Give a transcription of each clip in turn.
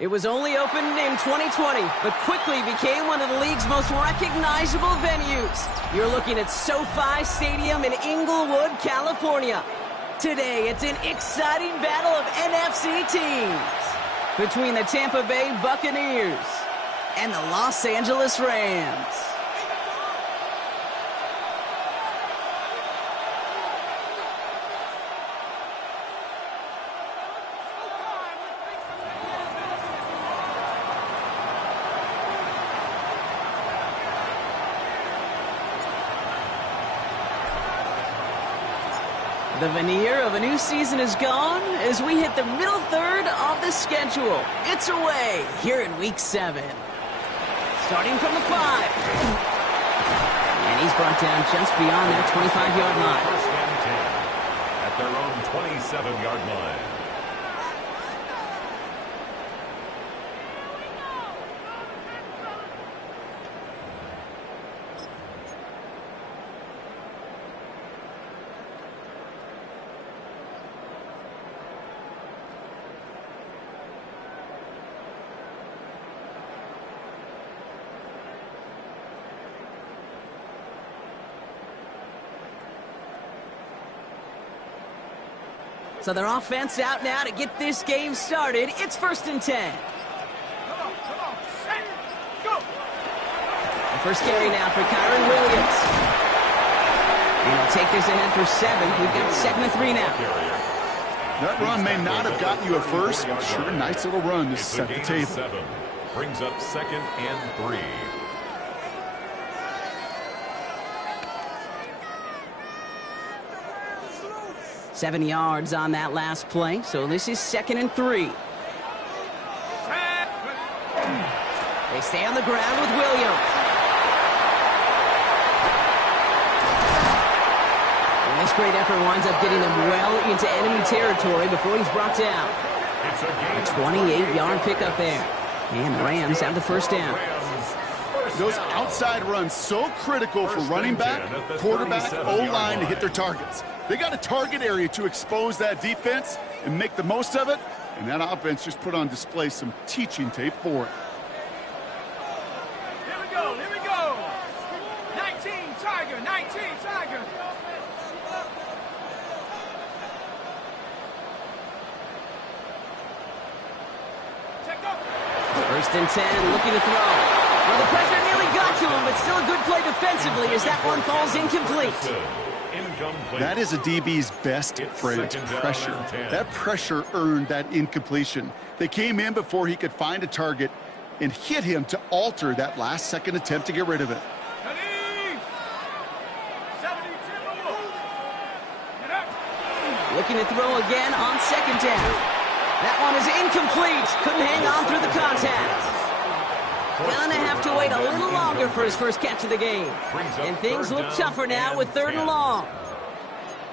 It was only opened in 2020, but quickly became one of the league's most recognizable venues. You're looking at SoFi Stadium in Inglewood, California. Today, it's an exciting battle of NFC teams between the Tampa Bay Buccaneers and the Los Angeles Rams. The veneer of a new season is gone as we hit the middle third of the schedule. It's away here in Week 7. Starting from the 5. And he's brought down just beyond that 25-yard line. First and 10 at their own 27-yard line. So their offense out now to get this game started. It's 1st and 10. Come on, set, go! The first carry now for Kyron Williams. And he'll take this ahead for 7. We've got 2nd and 3 now. That run may not have gotten you a first, but sure, nice little run to set the table. 7 brings up 2nd and 3. Seven yards on that last play, so this is 2nd and 3. They stay on the ground with Williams. And this great effort winds up getting them well into enemy territory before he's brought down. A 28-yard pickup there. And the Rams have the first down. Those outside runs so critical for running back, quarterback, O-line to hit their targets. They got a target area to expose that defense and make the most of it, and that offense just put on display some teaching tape for it. Here we go, 19, Tiger, 19, Tiger. Check up. 1st and 10, looking to throw. Well, the pressure nearly got to him, but still a good play defensively as that one falls incomplete. That is a DB's best friend, pressure. That pressure earned that incompletion. They came in before he could find a target and hit him to alter that last-second attempt to get rid of it. Looking to throw again on 2nd down. That one is incomplete. Couldn't hang on through the contact. Gonna have to wait a little longer for his first catch of the game. And things look tougher now with 3rd and long.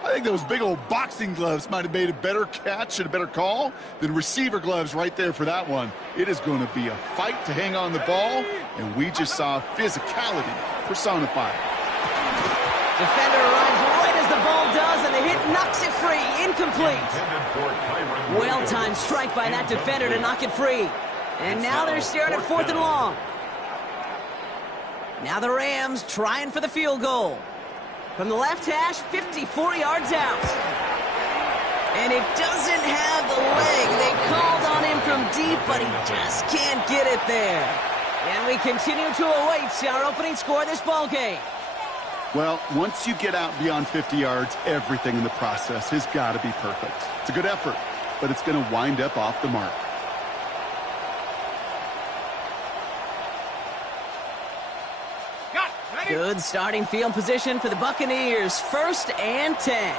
I think those big old boxing gloves might have made a better catch and a better call than receiver gloves right there for that one. It is going to be a fight to hang on the ball, and we just saw physicality personified. Defender arrives right as the ball does, and the hit knocks it free. Incomplete. Well-timed strike by that defender to knock it free. And now they're staring at 4th and long. Now the Rams trying for the field goal. From the left hash, 54 yards out. And it doesn't have the leg. They called on him from deep, but he just can't get it there. And we continue to await our opening score of this ball game. Well, once you get out beyond 50 yards, everything in the process has got to be perfect. It's a good effort, but it's going to wind up off the mark. Good starting field position for the Buccaneers. 1st and 10.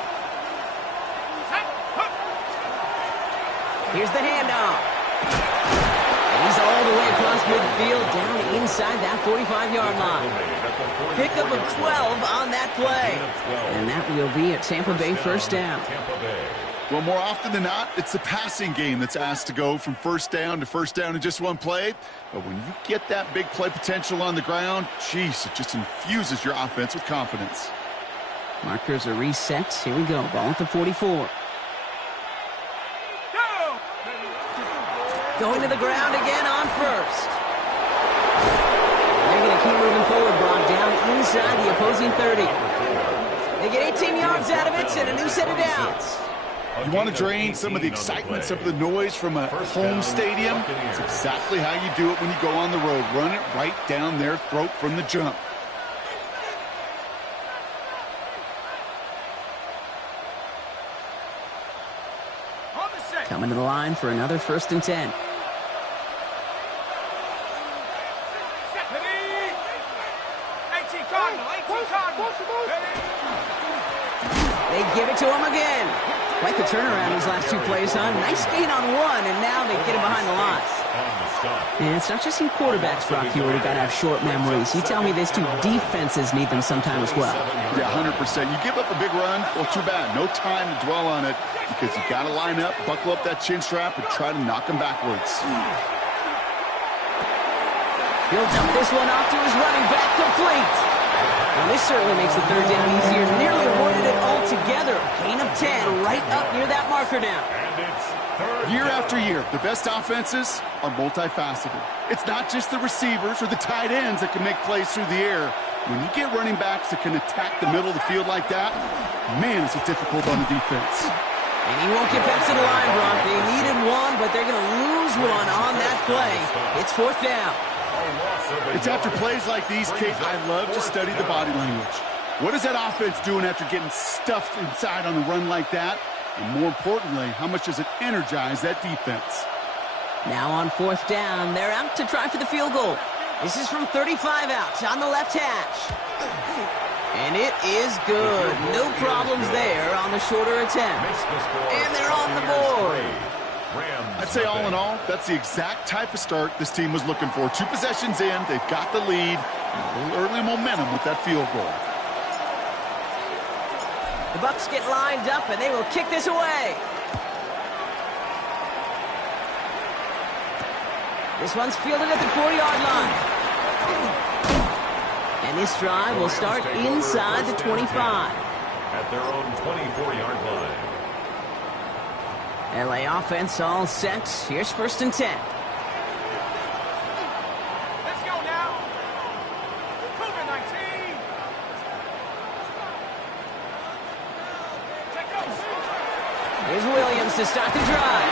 Here's the handoff. And he's all the way across midfield, down inside that 45-yard line. Pickup of 12 on that play. And that will be a Tampa Bay first down. Well, more often than not, it's the passing game that's asked to go from first down in just one play. But when you get that big play potential on the ground, geez, it just infuses your offense with confidence. Markers are reset. Here we go. Ball at the 44. Going to the ground again on first. They're going to keep moving forward, Brock, down inside the opposing 30. They get 18 yards out of it and a new set of downs. You want to drain some of the excitement, some of the noise from a home stadium? It's exactly how you do it when you go on the road. Run it right down their throat from the jump. Coming to the line for another 1st and 10. They give it to him again. Quite the turnaround these last two plays, huh? Nice gain on one, and now they get him behind the line. And it's not just you quarterbacks, Brock, here, where you got to have short memories. You tell me these two defenses need them sometime as well. Yeah, 100%. You give up a big run, well, too bad. No time to dwell on it because you got to line up, buckle up that chin strap, and try to knock them backwards. He'll dump this one off to his running back, complete. Well, this certainly makes the third down easier. Nearly avoided it altogether. Gain of 10 right up near that marker now. Year after year, the best offenses are multifaceted. It's not just the receivers or the tight ends that can make plays through the air. When you get running backs that can attack the middle of the field like that, man, is it difficult on the defense. And he won't get back to the line, Brock. They needed one, but they're going to lose one on that play. It's 4th down. It's after plays like these, Kate, I love to study the body language. What is that offense doing after getting stuffed inside on a run like that? And more importantly, how much does it energize that defense? Now on 4th down, they're out to try for the field goal. This is from 35 out on the left hash. And it is good. No problems there on the shorter attempt. And they're on the board. I'd say all in all, that's the exact type of start this team was looking for. 2 possessions in, they've got the lead, a little early momentum with that field goal. The Bucs get lined up, and they will kick this away. This one's fielded at the 4-yard line. And this drive will start inside the 25. At their own 24-yard line. LA offense all set. Here's 1st and 10. Let's go now. Cougar 19. Here's Williams to start the drive.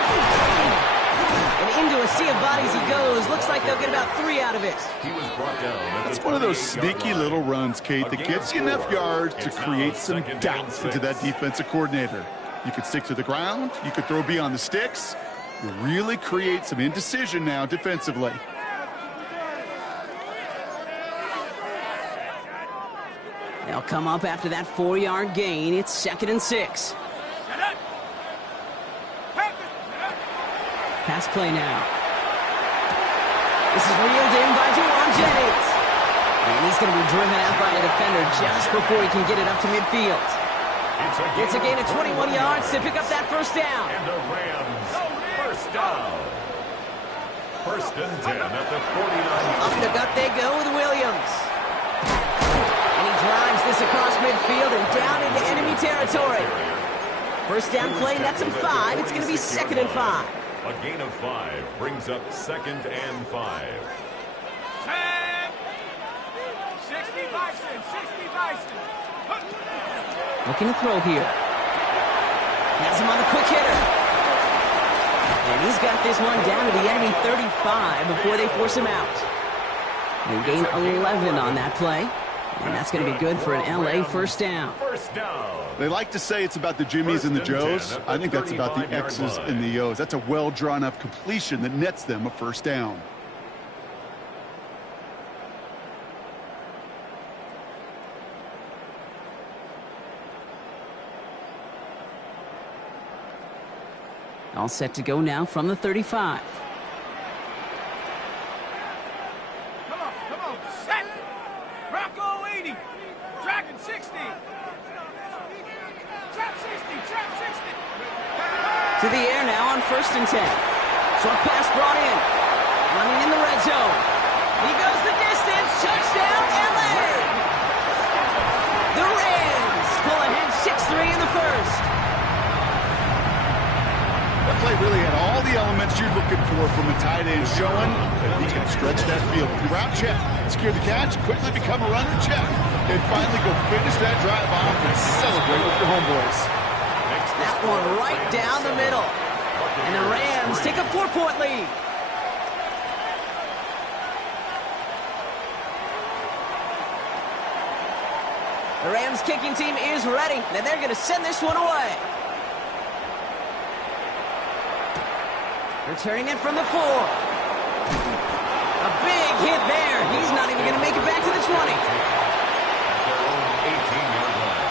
And into a sea of bodies he goes. Looks like they'll get about 3 out of it. He was brought down. It's one of those sneaky little runs, Kate, that gets you enough yards to create some doubt into that defensive coordinator. You could stick to the ground. You could throw beyond the sticks. You really create some indecision now defensively. They'll come up after that 4-yard gain. It's 2nd and 6. Pass play now. This is reeled in by Juwan Jennings. And he's going to be driven out by a defender just before he can get it up to midfield. It's a gain of 21 yards to pick up that 1st down. And the Rams, 1st down. 1st and 10 at the 49. Up the gut they go with Williams. And he drives this across midfield and down into enemy territory. 1st down play, that's him 5. It's going to be 2nd and 5. A gain of 5 brings up 2nd and 5. 60 Bison, 60 Bison. Looking to throw here. Has him on the quick hitter. And he's got this one down to the enemy 35 before they force him out. They gain 11 on that play. And that's going to be good for an LA 1st down. 1st down. They like to say it's about the Jimmies and the Joes. I think that's about the X's and the O's. That's a well-drawn-up completion that nets them a 1st down. All set to go now from the 35. To the air now on 1st and 10. Short pass brought in. Running in the red zone. He goes the distance. Touchdown, LA! The Rams pull ahead 6-3 in the first. That play really had all the elements you're looking for from a tight end, showing that he can stretch that field. Route check, secure the catch, quickly become a runner check, and finally go finish that drive off and celebrate with your homeboys. That one right down the middle. And the Rams take a 4-point lead. The Rams kicking team is ready, and they're going to send this one away. Returning it from the 4. A big hit there. He's not even going to make it back to the 20. Their own 18-yard line.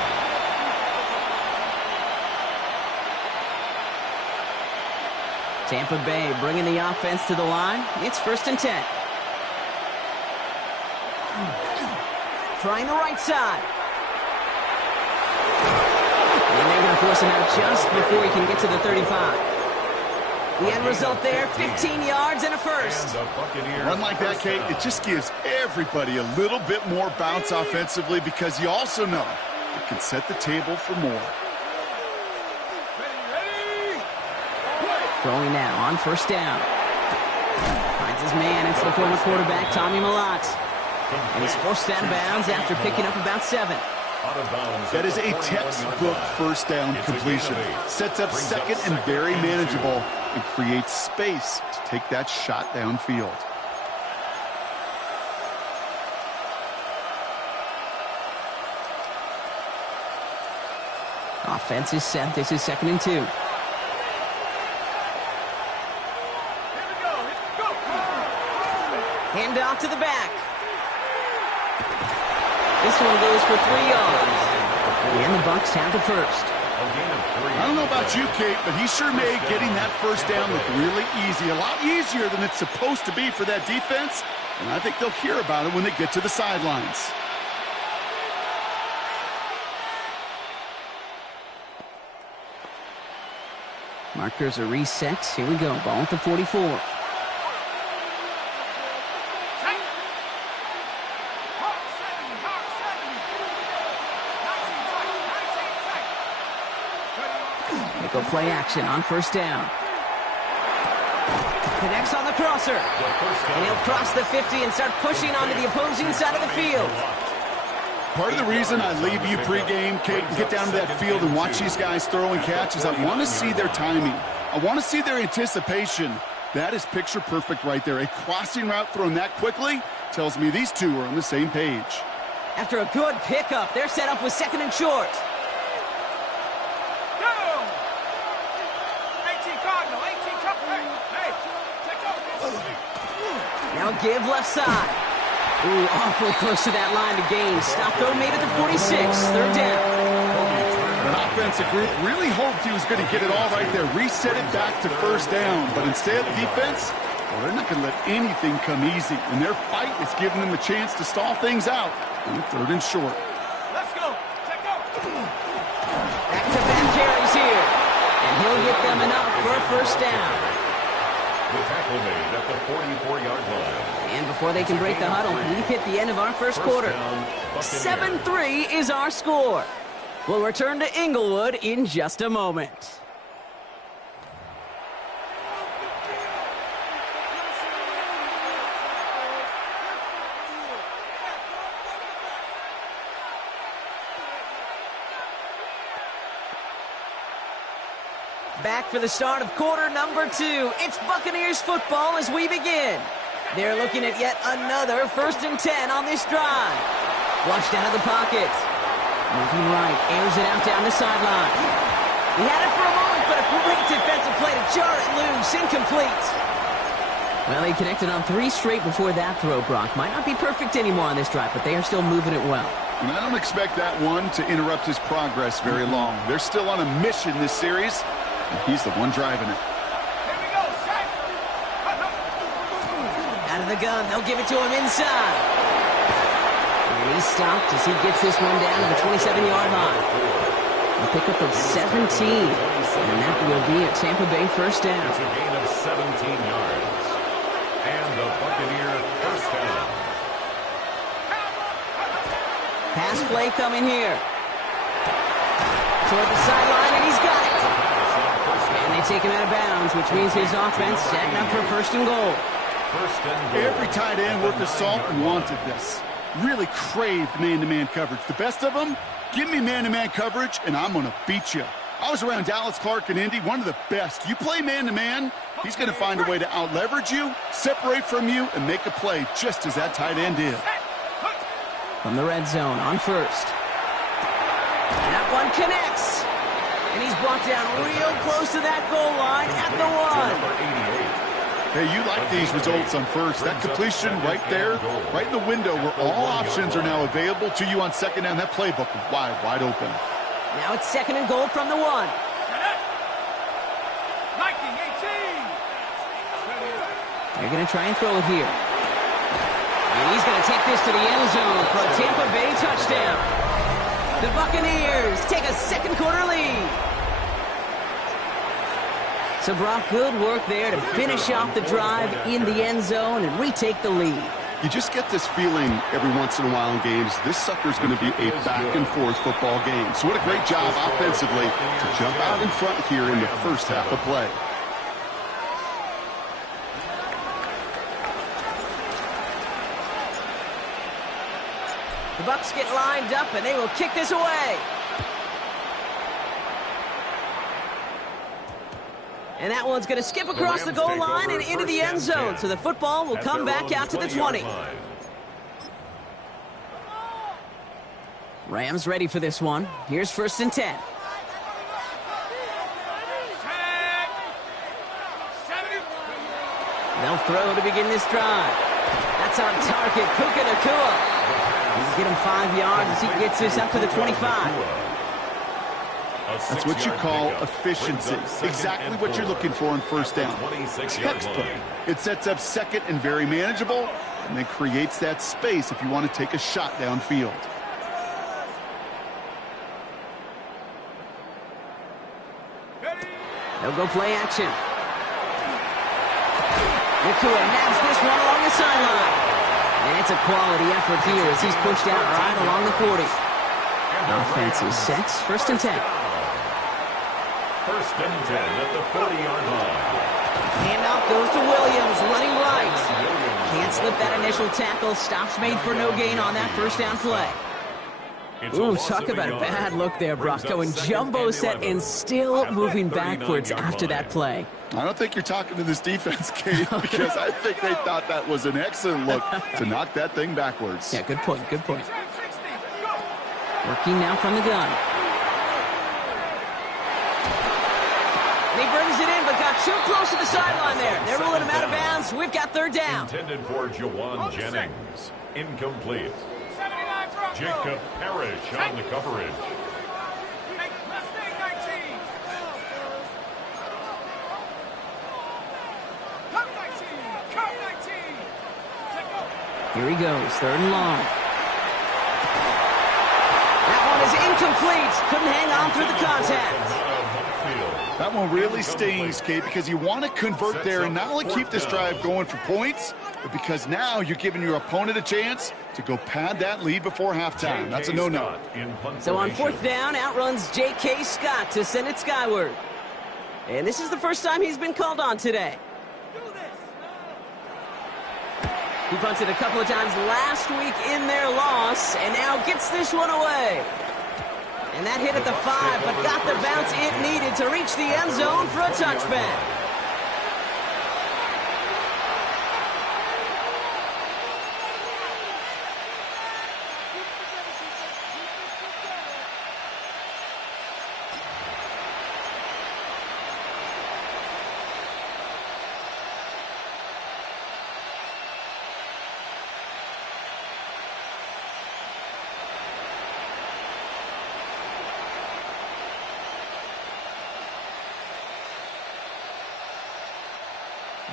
Tampa Bay bringing the offense to the line. It's 1st and 10. Trying the right side. And they're going to force him out just before he can get to the 35. The end result there, 15 yards and a first. A run like that, Kate, it just gives everybody a little bit more bounce offensively because you also know it can set the table for more. Throwing now on 1st down. Finds his man. It's the former quarterback, Tommy Malott. And he's forced out of bounds after picking up about 7. That is a textbook first down completion. Sets up second and very manageable and creates space to take that shot downfield. Offense is set. This is 2nd and 2. Hand off to the back. This one goes for 3 yards. And the Bucs have the first. I don't know about you, Kate, but he sure made getting that first down look really easy. A lot easier than it's supposed to be for that defense. And I think they'll hear about it when they get to the sidelines. Markers are reset. Here we go. Ball at the 44. Go play action on 1st down. Connects on the crosser. And he'll cross the 50 and start pushing onto the opposing side of the field. Part of the reason I leave you pregame, Kate, and get down to that field and watch these guys throw and catch is I want to see their timing. I want to see their anticipation. That is picture perfect right there. A crossing route thrown that quickly tells me these two are on the same page. After a good pickup, they're set up with 2nd and short. Now a give left side. Ooh, awfully close to that line to gain. Stop though, made it to 46. 3rd down. That offensive group really hoped he was going to get it all right there. Reset it back to 1st down. But instead, defense, well, they're not going to let anything come easy. And their fight is giving them a chance to stall things out on 3rd and short. Let's go. Check out. Back-to-back carries here. And he'll get them enough for a 1st down. The tackle made at the 44-yard line. And before they can break the huddle, we've hit the end of our first quarter. 7-3 is our score. We'll return to Inglewood in just a moment. Back for the start of quarter number 2. It's Buccaneers football as we begin. They're looking at yet another 1st and 10 on this drive. Flushed out of the pocket. Moving right, airs it out down the sideline. He had it for a moment, but a great defensive play to jar it loose. Incomplete. Well, he connected on 3 straight before that throw, Brock. Might not be perfect anymore on this drive, but they are still moving it well. And I don't expect that one to interrupt his progress very long. They're still on a mission this series. He's the one driving it. Here we go, Shaq. Out of the gun, they'll give it to him inside. And he's stopped as he gets this one down to the 27-yard line. A pickup of 17. And that will It'll be a Tampa Bay first down. It's a gain of 17 yards. And the Buccaneer first down. Pass play coming here. Toward the sideline, and he's got it. And they take him out of bounds, which means his offense setting up for first and goal. Every tight end worth his salt wanted this. Really craved man-to-man coverage. The best of them, give me man-to-man coverage, and I'm going to beat you. I was around Dallas Clark and Indy, one of the best. You play man-to-man, he's going to find a way to out-leverage you, separate from you, and make a play just as that tight end did. From the red zone on first. That one connects. And he's brought down real close to that goal line at the one. Hey, you like these results on first. That completion right there, right in the window where all options are now available to you on second down. That playbook wide open. Now it's second and goal from the one. 19-18. They're going to try and throw it here. And he's going to take this to the end zone for a Tampa Bay touchdown. The Buccaneers take a second quarter lead. So, Brock, good work there to finish off the drive in the end zone and retake the lead. You just get this feeling every once in a while in games, this sucker's going to be a back-and-forth football game. So what a great job offensively to jump out in front here in the first half of play. The Bucs get lined up, and they will kick this away. And that one's going to skip across the goal line and into the end zone. So the football will come back out to the 20. Rams ready for this one. Here's first and 10. They'll throw to begin this drive. That's on target. Puka Nacua. He'll get him 5 yards as he gets this up to the 25. That's what you call efficiency. Exactly what you're looking for on first down. Textbook. It sets up second and very manageable, and then creates that space if you want to take a shot downfield. They'll go play action. Nacua nabs this one along the sideline. And it's a quality effort here as he's pushed out right along the 40. Offense is set. First and 10. First and 10 at the 40-yard line. Handoff goes to Williams, running right. Can't slip that initial tackle. Stops made for no gain on that first down play. Ooh, talk about a bad look there, Brock. Going jumbo set and still moving backwards after that play. I don't think you're talking to this defense, Kate, because I think they thought that was an excellent look to knock that thing backwards. Yeah, good point, good point. Working now from the gun. And he brings it in, but got too close to the sideline there. They're ruling him out of bounds. We've got third down. Intended for Jawan Jennings. Incomplete. Jacob Parrish on the coverage. Here he goes, third and long. That one is incomplete. Couldn't hang on through the contact. That one really stings, Kate, because you want to convert there and not only keep this drive going for points, but because now you're giving your opponent a chance to go pad that lead before halftime. That's a no-no. So on fourth down, outruns J.K. Scott to send it skyward. And this is the first time he's been called on today. He punted a couple of times last week in their loss, and now gets this one away. And that hit at the 5, but got the bounce it needed to reach the end zone for a touchback.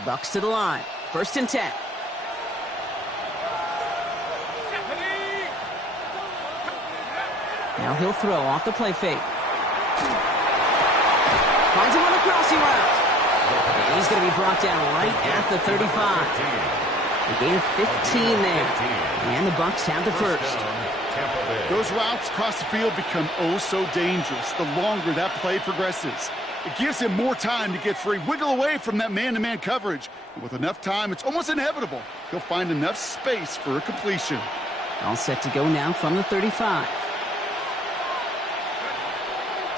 Bucks to the line. First and 10. Now he'll throw off the play fake. Finds him on the crossing route. And he's going to be brought down right at the 35. A gain of 15 there. And the Bucs have the first. Those routes across the field become oh so dangerous the longer that play progresses. It gives him more time to get free, wiggle away from that man-to-man coverage. And with enough time, it's almost inevitable he'll find enough space for a completion. All set to go now from the 35.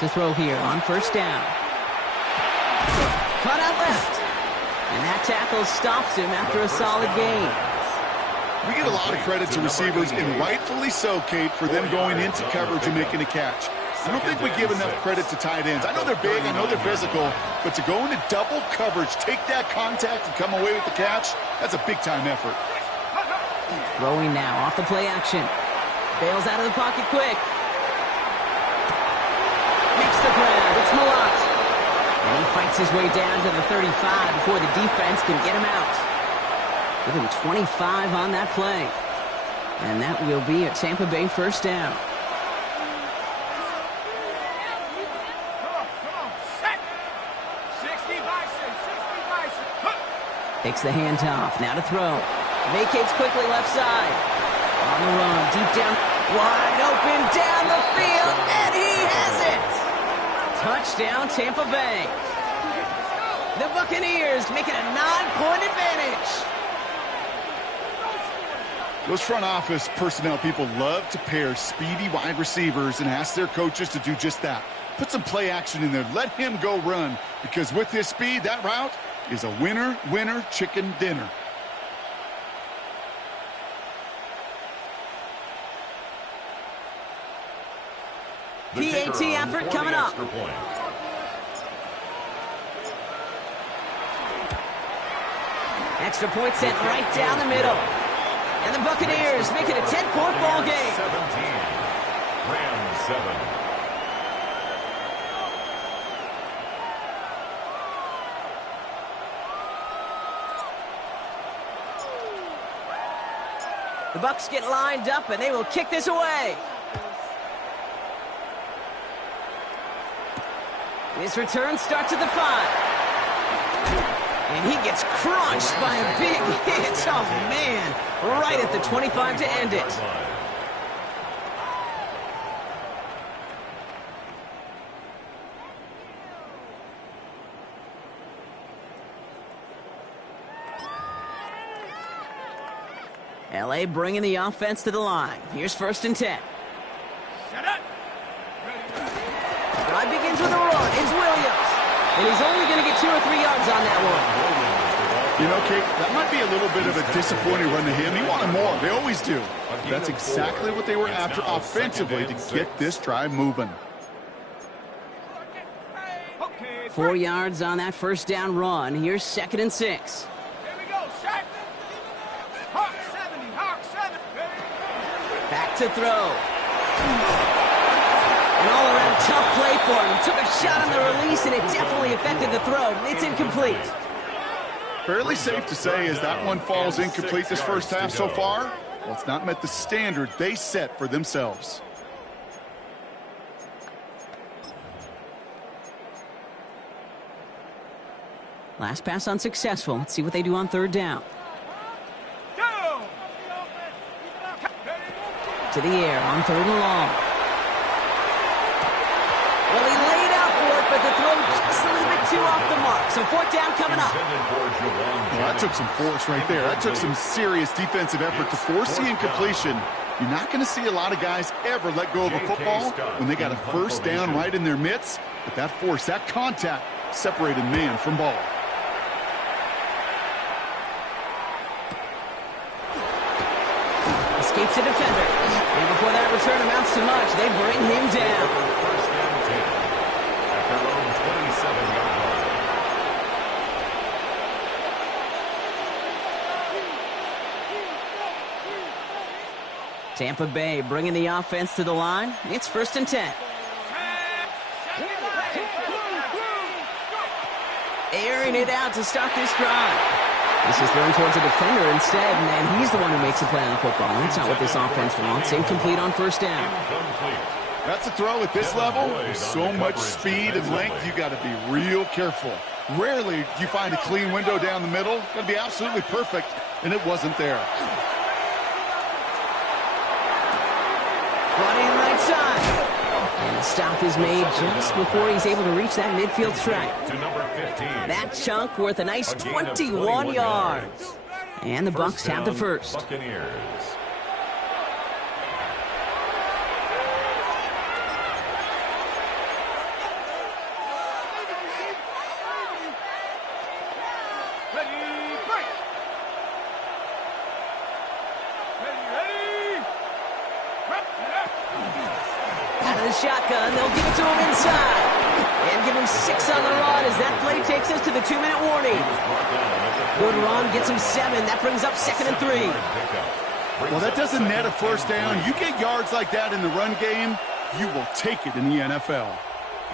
To throw here on first down. Cut out left. And that tackle stops him after a solid gain. We get a lot of credit to receivers, and rightfully so, Kate, for them going into coverage and making a catch. I don't think we give enough credit to tight ends. I know they're big, I know they're physical, but to go into double coverage, take that contact, and come away with the catch, that's a big-time effort. Throwing now off the play action. Bails out of the pocket quick. Makes the grab. It's Malott. And he fights his way down to the 35 before the defense can get him out. Give him 25 on that play. And that will be a Tampa Bay first down. Takes the handoff. Now to throw. Vacates quickly left side. On the run. Deep down. Wide open down the field. And he has it. Touchdown Tampa Bay. The Buccaneers making a 9-point advantage. Those front office personnel people love to pair speedy wide receivers and ask their coaches to do just that. Put some play action in there. Let him go run. Because with his speed, that route is a winner, winner, chicken dinner. PAT effort coming up. Extra point sent right down the middle. And the Buccaneers make it a 10-point ball game. 17. Rams 7. The Bucs get lined up, and they will kick this away. His return starts at the 5. And he gets crunched by a big hit. Oh, man. Right at the 25 to end it. LA bringing the offense to the line. Here's 1st and 10. Drive begins with a run. It's Williams. And he's only going to get 2 or 3 yards on that one. You know, Kate, that might be a little bit of a disappointing run to him. He wanted more. They always do. That's exactly what they were after offensively to get this drive moving. 4 yards on that first down run. Here's 2nd and 6. Here we go, Shaq. Hawk 70, Hawk 7. Back to throw. An all-around tough play for him. He took a shot on the release, and it definitely affected the throw. It's incomplete. Fairly safe to say as that one falls incomplete this first half so far, well, it's not met the standard they set for themselves. Last pass unsuccessful. Let's see what they do on 3rd down. To the air on 3rd and long. Well, he laid out for it, but the throw just a little bit too off the mark. So 4th down coming up. Well, that took some force right there. That took some serious defensive effort to force the incompletion. You're not going to see a lot of guys ever let go of a football when they got a 1st down right in their midst. But that force, that contact, separated man from ball. Escapes the defender. And before that return amounts to much, they bring him down. Tampa Bay bringing the offense to the line. It's 1st and 10. Airing it out to start this drive. This is thrown towards a defender instead, and he's the one who makes the play on the football. That's not what this offense wants. Incomplete on 1st down. That's a throw at this level. With so much speed and length, you got to be real careful. Rarely do you find a clean window down the middle. Got to be absolutely perfect, and it wasn't there. Running right side. And the stop is made just before he's able to reach that midfield stripe. To number 15. That chunk worth a nice 21 yards. And the Bucs have the first. Buccaneers. Shotgun, they'll give it to him inside. And give him 6 on the run as that play takes us to the 2-minute warning. Good run, gets him 7. That brings up 2nd and 3. Well, that doesn't net a first down. You get yards like that in the run game, you will take it in the NFL.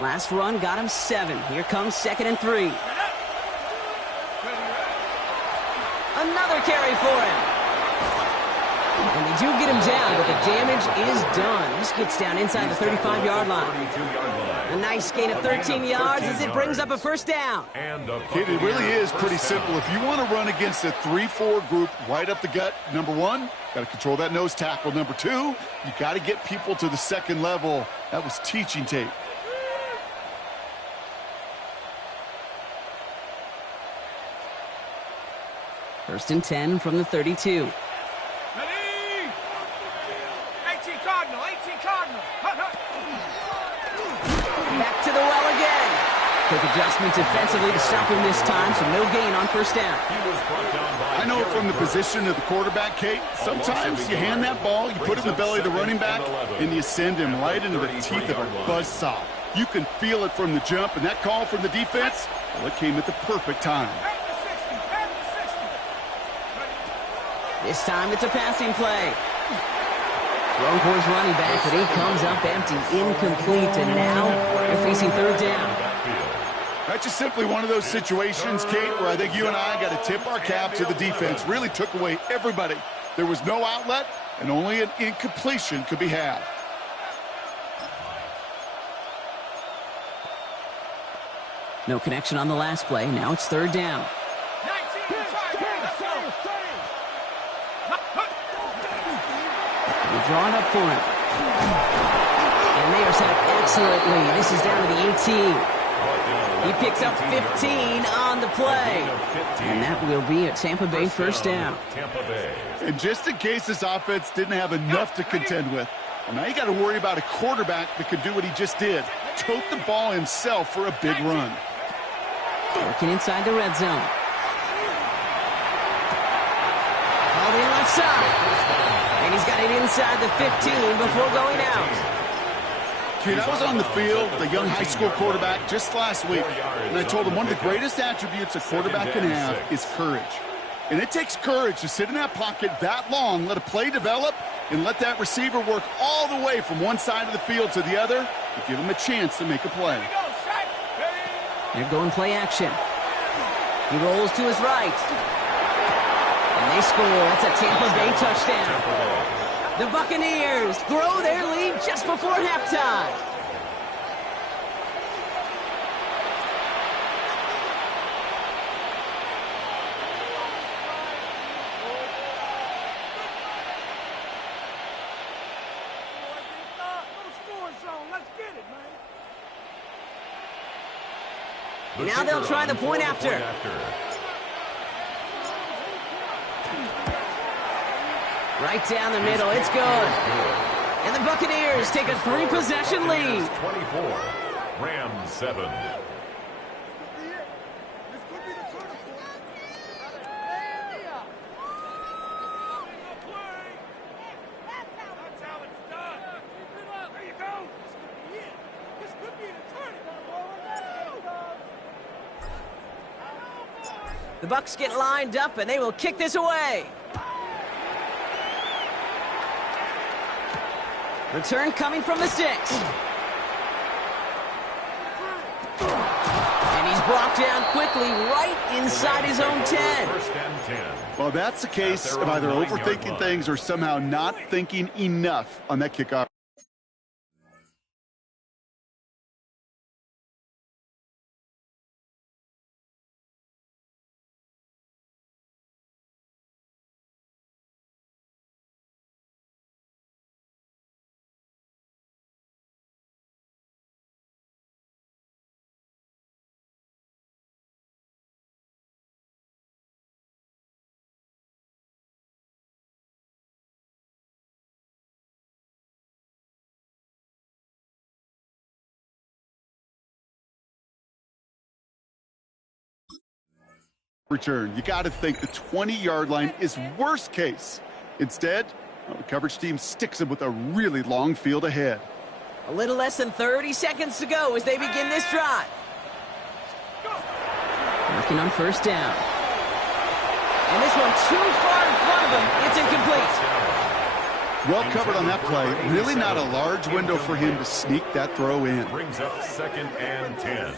Last run got him 7. Here comes 2nd and 3. Another carry for him. And they do get him down, but the damage is done. This gets down inside the 35-yard line. A nice gain of 13 yards as it brings up a first down. Kid, it really is pretty simple. If you want to run against a 3-4 group right up the gut, number 1, got to control that nose tackle. Number 2, you got to get people to the second level. That was teaching tape. First and 10 from the 32. Back to the well again. Quick adjustment defensively to stop him this time, so no gain on first down. I know from the position of the quarterback, Kate, sometimes you hand that ball, you put it in the belly of the running back, and you send him right into the teeth of a buzzsaw. You can feel it from the jump, and that call from the defense, well, it came at the perfect time. This time it's a passing play. Thrown for his running back, but he comes up empty, incomplete, and now they're facing third down. That's just simply one of those situations, Kate, where I think you and I got to tip our cap to the defense. Really took away everybody. There was no outlet, and only an incompletion could be had. No connection on the last play. Now it's third down. Drawn up for him. And they are set up excellently. This is down to the 18. He picks up 15 on the play. And that will be a Tampa Bay first down. And just in case this offense didn't have enough to contend with, well, now you got to worry about a quarterback that could do what he just did. Tote the ball himself for a big run. Working inside the red zone. All the left side. And he's got it inside the 15 before going out. Kid, I was on the field, the young high school quarterback, just last week. And I told him one of the greatest attributes a quarterback can have is courage. And it takes courage to sit in that pocket that long, let a play develop, and let that receiver work all the way from one side of the field to the other to give him a chance to make a play. They're going play action. He rolls to his right. And they score. It's a Tampa Bay touchdown. The Buccaneers throw their lead just before halftime. Now they'll try the point after. Right down the middle, it's good. And the Buccaneers take a 3-possession lead. 24, Rams 7. The Bucs get lined up, and they will kick this away. Return coming from the 6. And he's brought down quickly right inside his own 10. Well, that's the case of either overthinking things or somehow not thinking enough on that kickoff. return. You got to think the 20-yard line is worst case. Instead, the coverage team sticks him with a really long field ahead. A little less than 30 seconds to go as they begin this drive. Working on first down. And this one too far in front of him. It's incomplete. Well covered on that play. Really not a large window for him to sneak that throw in. Brings up 2nd and 10.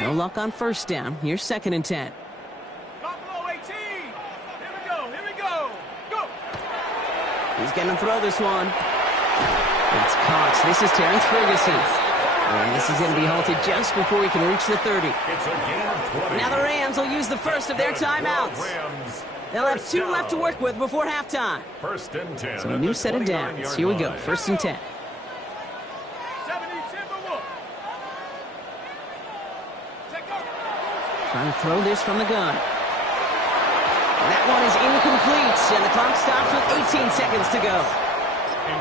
No luck on first down. Here's 2nd and 10. Buffalo 18. Here we go. Here we go. Go. He's going to throw this one. It's caught. This is Terrence Ferguson. And this is going to be halted just before he can reach the 30. It's a gain of 20. Now the Rams will use the first of their timeouts. They'll have 2 left to work with before halftime. 1st and 10. So a new set of downs. Here we go. 1st and 10. 70 Timberwolves. Trying to throw this from the gun. And that one is incomplete. And the clock stops with 18 seconds to go.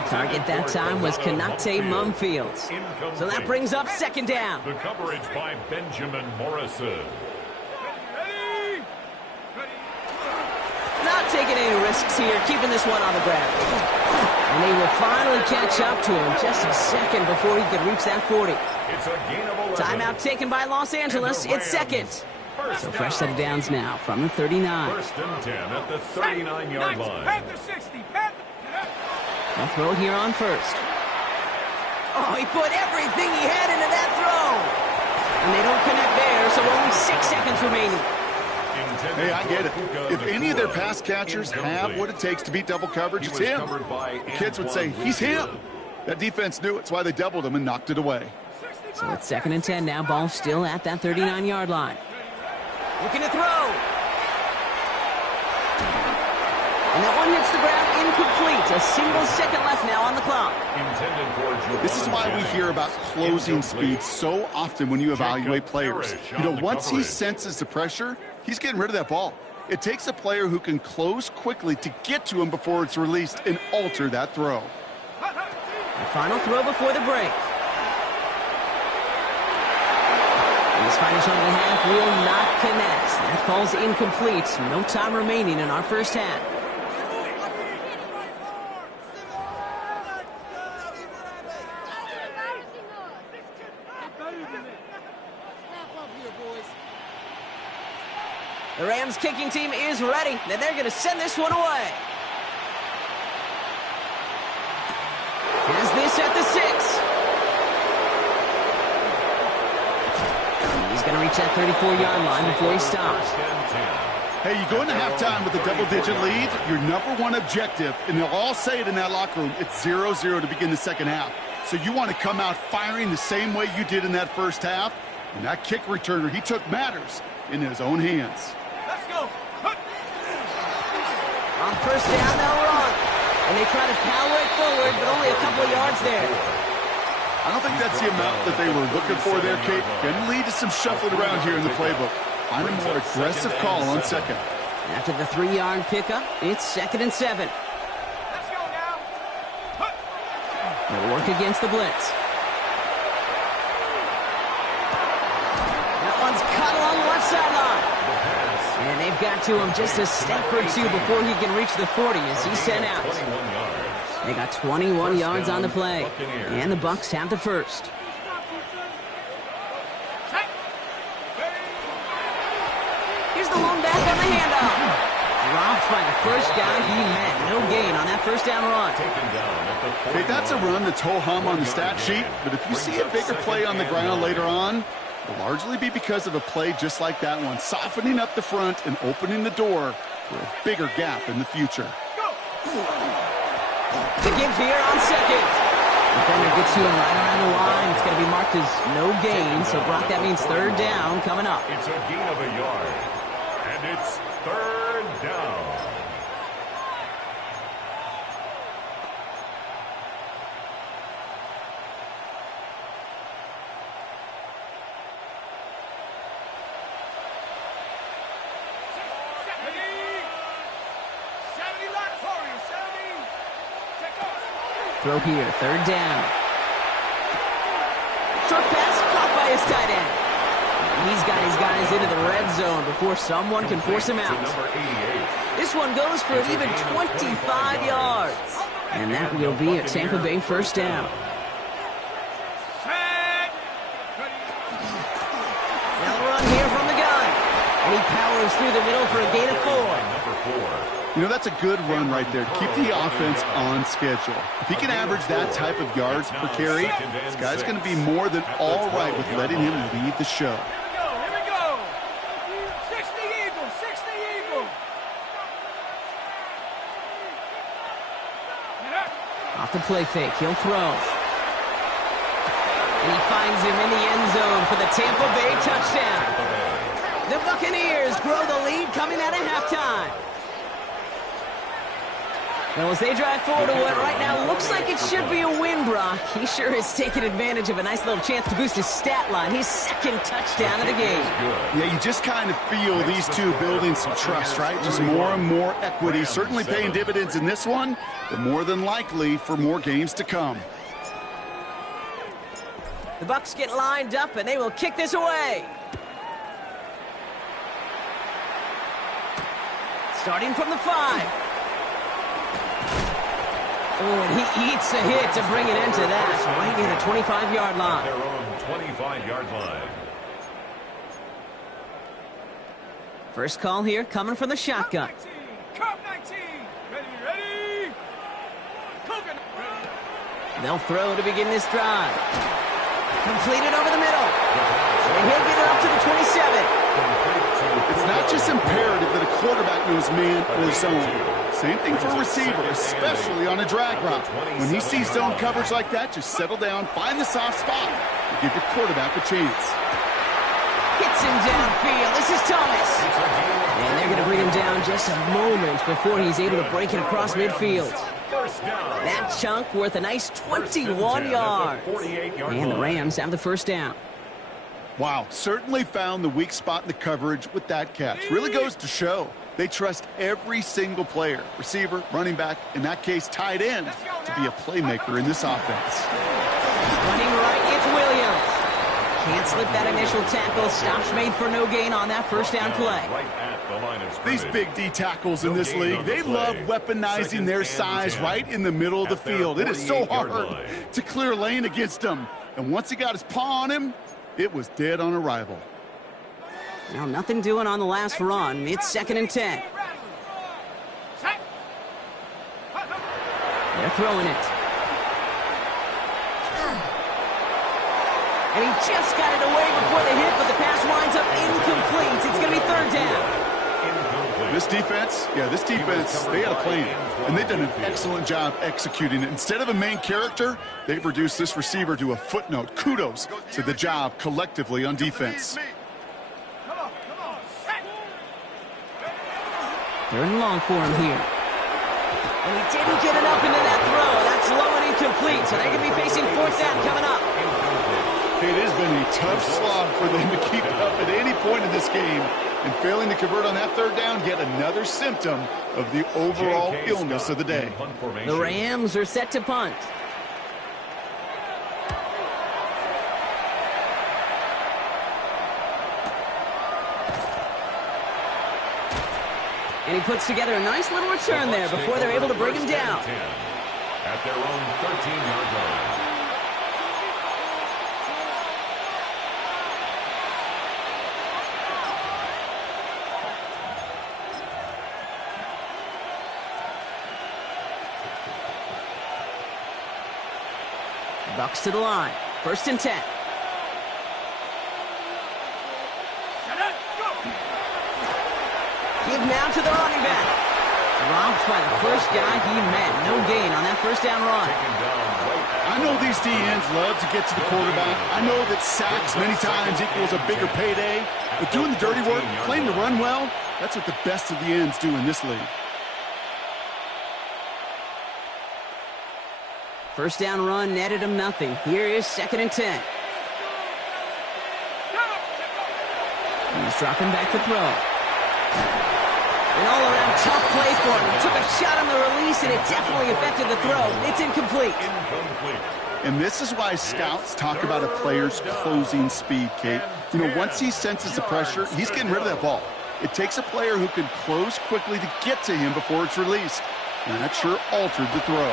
Target that time was Kanate Mumfield. So that brings up 2nd down. The coverage by Benjamin Morrison. Not taking any risks here, keeping this one on the ground. And they will finally catch up to him just a second before he could reach that 40. It's a gain of 11. Timeout taken by Los Angeles. It's 2nd. So fresh set of downs now from the 39. 1st and 10 at the 39-yard line. Panther 60. They'll throw it here on first. Oh, he put everything he had into that throw. And they don't connect there, so only 6 seconds remaining. Hey, I get it. If any of their pass catchers have what it takes to beat double coverage, it's him. The kids would say, he's him. That defense knew it. That's why they doubled him and knocked it away. So it's 2nd and 10 now. Ball still at that 39-yard line. Looking to throw. And that one hits the ground incomplete. A single second left now on the clock. This is why we hear about closing speed so often when you evaluate players. You know, once he senses the pressure, he's getting rid of that ball. It takes a player who can close quickly to get to him before it's released and alter that throw. The final throw before the break. And this final shot of the half will not connect. That falls incomplete. No time remaining in our first half. The Rams kicking team is ready, and they're going to send this one away. Has this at the 6. He's going to reach that 34-yard line before he stops. Hey, you go into halftime with a double-digit lead, your number one objective, and they'll all say it in that locker room, it's 0-0 to begin the second half. So you want to come out firing the same way you did in that first half, and that kick returner, he took matters into his own hands. Let's go. On first down, they'll run. And they try to power it forward, but only a couple of yards there. I don't think that's the amount that they were looking for there, Kate. Going to lead to some shuffling around here in the playbook. Find a more aggressive call on second. After the 3-yard pickup, it's 2nd and 7. Let's go now. They'll work against the blitz. That one's cut along the left sideline. And they've got to him just a step or two before he can reach the 40 as he's sent out. They got 21 yards on the play. And the Bucs have the first. Here's the lone back on the handoff. Dropped by the first guy he met. No gain on that first down run. Hey, that's a run that's ho-hum on the stat sheet, but if you see a bigger play on the ground later on, it'll largely be because of a play just like that one, softening up the front and opening the door for a bigger gap in the future. The give here on second. Defender gets to him right around the line. It's going to be marked as no gain, so Brock, that means 3rd down coming up. It's a gain of a yard, and it's 3rd down. Throw here, 3rd down. Short pass caught by his tight end. And He's got his guys into the red zone before someone can force him out. This one goes for an even 25 yards. And that will be a Tampa Bay first down. They'll run here from the gun. And he powers through the middle for a gain of 4. You know, that's a good run right there. Keep the offense on schedule. If he can average that type of yards per carry, this guy's going to be more than all right with letting him lead the show. Here we go. 60 Eagles, 60 Eagles. Off the play fake, he'll throw. And he finds him in the end zone for the Tampa Bay touchdown. The Buccaneers grow the lead coming out of halftime. Well, as they drive forward to what right now looks like it should be a win, Brock, he sure has taken advantage of a nice little chance to boost his stat line. His second touchdown of the game. Yeah, you just kind of feel these two building some trust, right? Just more and more equity. Certainly paying dividends in this one, but more than likely for more games to come. The Bucs get lined up, and they will kick this away. Starting from the 5. Oh, and he eats a hit to bring it into that, right near the 25-yard line. Their own 25-yard line. First call here coming from the shotgun. Cup 19. Ready. Coconut. They'll throw to begin this drive. Completed over the middle. And he'll get it up to the 27. It's not just imperative that a quarterback knows man or zone. Same thing for a receiver, especially on a drag route. When he sees zone coverage like that, just settle down, find the soft spot, and give your quarterback a chance. Hits him downfield. This is Thomas. And they're going to bring him down just a moment before he's able to break it across midfield. That chunk worth a nice 21 yards. And the Rams have the first down. Wow, certainly found the weak spot in the coverage with that catch. Really goes to show they trust every single player, receiver, running back, in that case tight end, to be a playmaker in this offense. Running right, it's Williams. Can't slip that initial tackle. Stops made for no gain on that first down play. These big D tackles in this league, they love weaponizing their size right in the middle of the field. It is so hard to clear lane against them. And once he got his paw on him, it was dead on arrival. Now, nothing doing on the last run. It's 2nd and 10. They're throwing it. And he just got it away before the hit, but the pass winds up incomplete. It's going to be 3rd down. This defense, they had a plan, and they've done an excellent job executing it. Instead of a main character, they've reduced this receiver to a footnote. Kudos to the job collectively on defense. They're in long for him here. And he didn't get enough into that throw. That's low and incomplete, so they're going to be facing 4th down coming up. It has been a tough slog for them to keep up at any point in this game. And failing to convert on that 3rd down, yet another symptom of the overall illness of the day. The Rams are set to punt. And he puts together a nice little return there before they're able to bring him down. At their own 13-yard line. Bucs to the line. 1st and 10. Give now to the running back. Dropped by the first guy he met. No gain on that 1st down run. I know these DNs love to get to the quarterback. I know that sacks many times equals a bigger payday. But doing the dirty work, playing to run well, that's what the best of the ends do in this league. 1st down run netted him nothing. Here is 2nd and 10. He's dropping back to throw. An all-around tough play for him. He took a shot on the release, and it definitely affected the throw. It's incomplete. And this is why scouts talk about a player's closing speed, Kate. You know, once he senses the pressure, he's getting rid of that ball. It takes a player who can close quickly to get to him before it's released. And that sure altered the throw.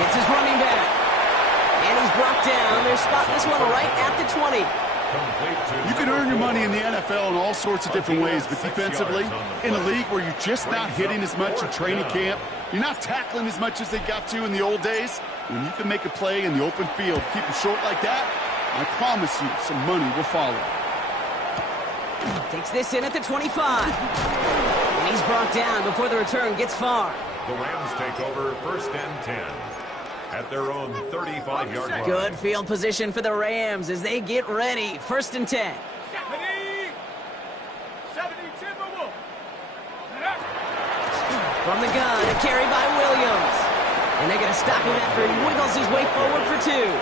Hits his running back. And he's brought down. They're spotting this one right at the 20. You can earn your money in the NFL in all sorts of different ways, but defensively, in a league where you're just not hitting as much in training camp, you're not tackling as much as they got to in the old days, when you can make a play in the open field, keep them short like that, I promise you some money will follow. Takes this in at the 25. And he's brought down before the return gets far. The Rams take over 1st and 10 at their own 35-yard line. Good field position for the Rams as they get ready. 1st and 10. 70 Timberwolves. From the gun, a carry by Williams. And they're going to stop him after he wiggles his way forward for 2.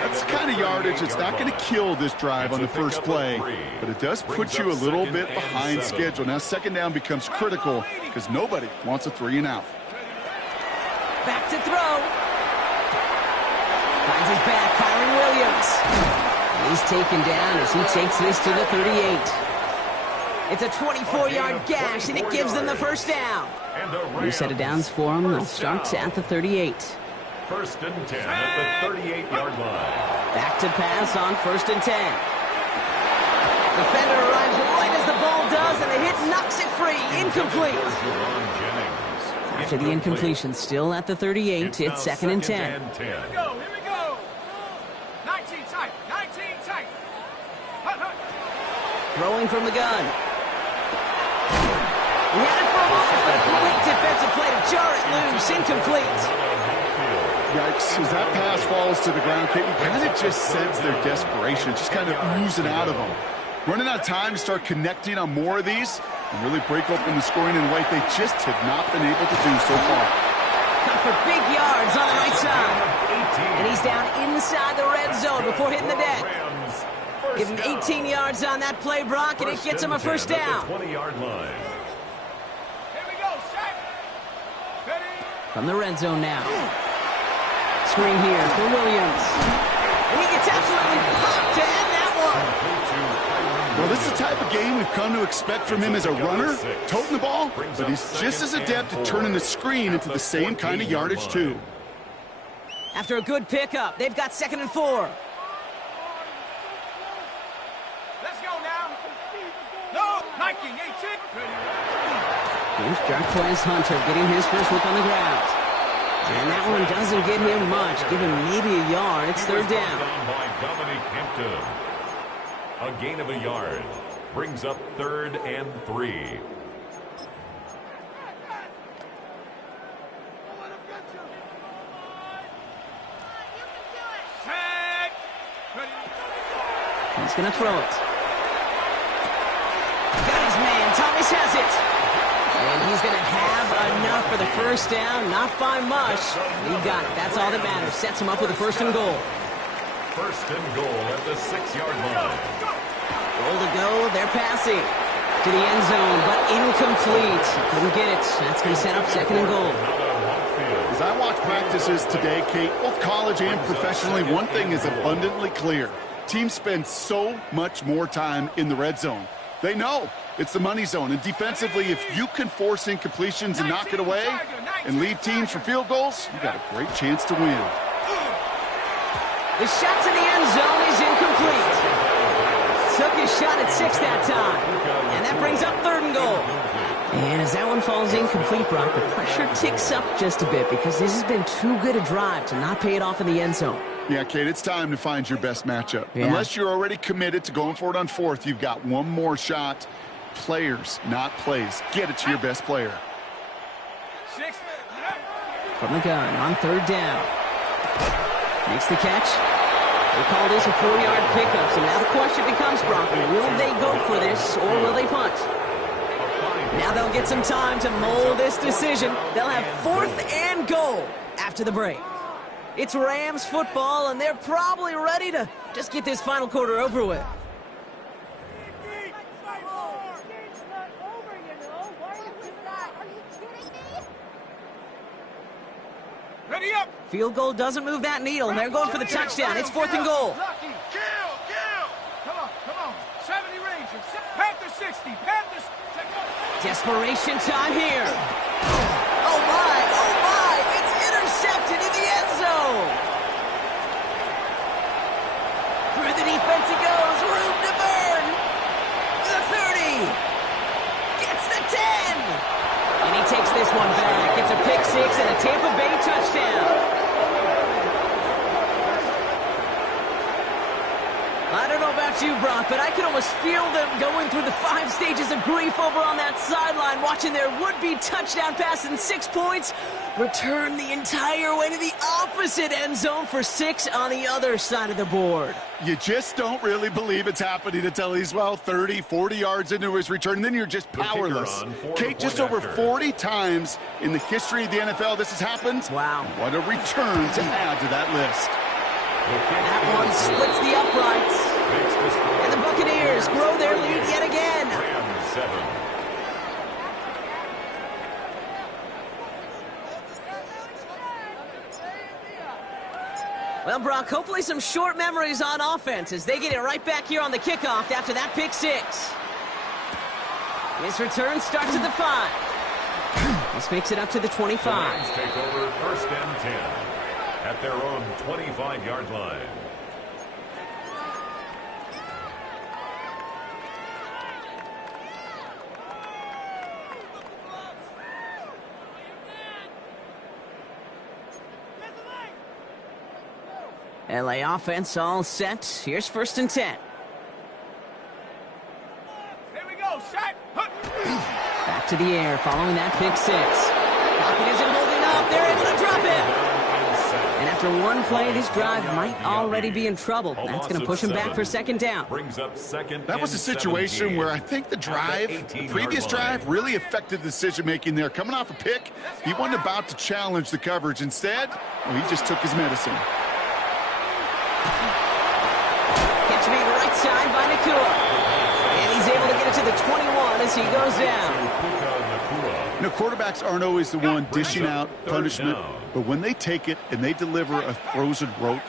That's the kind of yardage that's not going to kill this drive on the first play, but it does put you a little bit behind schedule. Now 2nd down becomes critical because nobody wants a 3-and-out. Back to throw. Finds his back, Kyron Williams. He's taken down as he takes this to the 38. It's a 24-yard gash, and it gives them the 1st down. New set of downs for them. They'll start at the 38. 1st and 10 at the 38-yard line. Back to pass on 1st and 10. Defender arrives right as the ball does, and the hit knocks it free. Incomplete. After the incompletion, still at the 38, it's 2nd and 10. Here we go. 19 tight. 19 tight. Throwing from the gun. He had it for a moment, but a complete defensive play to jar it loose. Incomplete. Yikes, as that pass falls to the ground, Kate, you kind of just sense their desperation, just kind of oozing out of them. Running out of time to start connecting on more of these and really break open the scoring in a way they just have not been able to do so far. Cut for big yards on the right side. And he's down inside the red zone before hitting the deck. Give him 18 yards on that play, Brock, and it gets him a 1st down. 20-yard line. Here we go. Set. Ready. From the red zone now. Screen here for Williams. And he gets absolutely popped to end that one. Well, this is the type of game we've come to expect from him as a runner, toting the ball, but he's just as adept at turning the screen into the same kind of yardage, too. After a good pickup, they've got 2nd and 4. Let's go now. No. 19, 18. Ready. Here's Jarquez Hunter getting his first look on the ground. And that one doesn't get him much. Give him maybe a yard. It's 3rd down. By Dominic Hampton. A gain of a yard brings up 3rd and 3. He's going to throw it. Got his man. Thomas has it. And he's going to have enough for the 1st down. Not by much. He got it. That's all that matters. Sets him up with a 1st and goal. 1st and goal at the 6-yard line. Goal to go. They're passing to the end zone, but incomplete. Couldn't get it. That's going to set up 2nd and goal. As I watch practices today, Kate, both college and professionally, one thing is abundantly clear. Teams spend so much more time in the red zone. They know it's the money zone. And defensively, if you can force incompletions and knock it away and leave teams for field goals, you got a great chance to win. The shot to the end zone is incomplete. Took his shot at 6 that time. And that brings up 3rd and goal. And as that one falls incomplete, Brock, the pressure ticks up just a bit because this has been too good a drive to not pay it off in the end zone. Yeah, Kate, it's time to find your best matchup. Yeah. Unless you're already committed to going for it on 4th, you've got one more shot. Players, not plays. Get it to your best player. 6. From the gun on 3rd down. Makes the catch. They call this a 4-yard pickup. So now the question becomes, Brock, will they go for this or will they punt? Now they'll get some time to mold this decision. They'll have 4th and goal after the break. It's Rams football, and they're probably ready to just get this final quarter over with. Field goal doesn't move that needle, and they're going for the touchdown. It's 4th and goal. Come on. 70 Rangers. Panthers 60. Panthers. Desperation time here. Oh my. It's intercepted in the end zone. Through the defense it goes. Room to burn. The 30. Gets the 10. And he takes this one back. It's a pick six and a Tampa Bay touchdown. I don't know about you, Brock, but I could almost feel them going through the 5 stages of grief over on that sideline, watching their would-be touchdown pass in 6 points return the entire way to the opposite end zone for 6 on the other side of the board. You just don't really believe it's happening until he's, 30, 40 yards into his return, and then you're just powerless. Kate, just over 40 times in the history of the NFL this has happened. Wow. What a return to add to that list. That one splits the uprights. And the Buccaneers grow their lead yet again. Well, Brock, hopefully some short memories on offense as they get it right back here on the kickoff after that pick six. His return starts at the 5. This makes it up to the 25. The Lions take over 1st and 10 at their own 25-yard line. LA offense all set. Here's 1st and 10. Here we go. Set. Back to the air following that pick six. Pocket isn't holding up. They're able to drop it. And after one play, this drive might already be in trouble. That's going to push him back for 2nd down. Brings up 2nd. That was a situation where I think the previous drive, really affected the decision-making there. Coming off a pick, he wasn't about to challenge the coverage. Instead, he just took his medicine. Catch me right side by Nakua. And he's able to get it to the 21 as he goes down. Quarterbacks aren't always the one dishing out punishment, but when they take it and they deliver a frozen rope,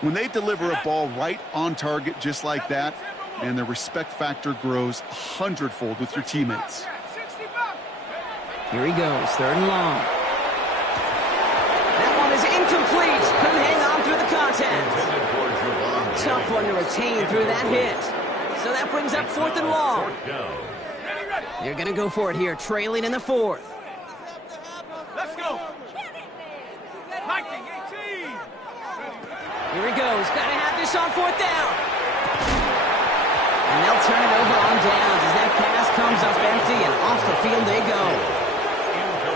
when they deliver a ball right on target just like that, and the respect factor grows 100-fold with your teammates. Here he goes, 3rd and long. That one is incomplete. Couldn't hang on through the contact. Tough one to retain through that hit. So that brings up 4th and long. They're going to go for it here, trailing in the 4th. Let's go. 19-18. Here he goes. Got to have this on 4th down. And they'll turn it over on downs as that pass comes up empty and off the field they go.